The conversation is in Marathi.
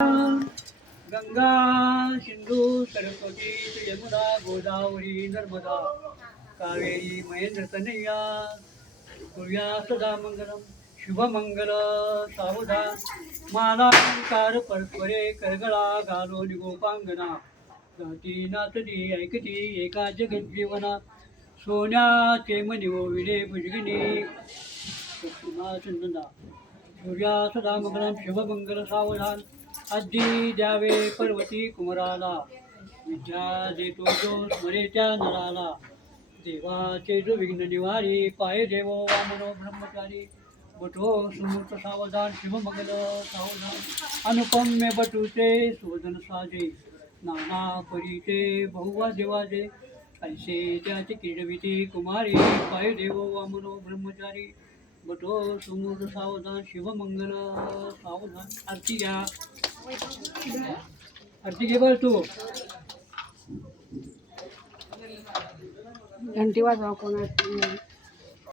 गंगा सिंधू सरस्वती यमुना गोदावरी नर्मदा कावेरी महेंद्र तनया कुर्या सदा मंगलम शुभमंगल सावधान मालांकार परस्परे करगळा घालो गोपांगना गाती नाचती ऐकती एका जगत जीवना सोन्याचे मणी विडे भुजगिनी चंदना सूर्या सदा मंगलम शुभमंगल सावधान अद्दी द्यावे पर्वती कुमराला विद्या देतो जो स्मरेच्या नराला देवाचे जो विघ्न निवारी पाय देवो वामनो ब्रह्मचारी बटो सुमूर्त सावधान शुभमंगल सावधान अनुपम्य बटूचे शोधन साजे नाना परीचे बहुवाजे वाजे ऐसे त्याचे किरविती कुमारी पाय देवो वामनो ब्रह्मचारी बटो सुमूर्त सावधान शिवमंगल सावधान आरती घ्या आरती घे बरं तू घंटी वाजवा कोणाची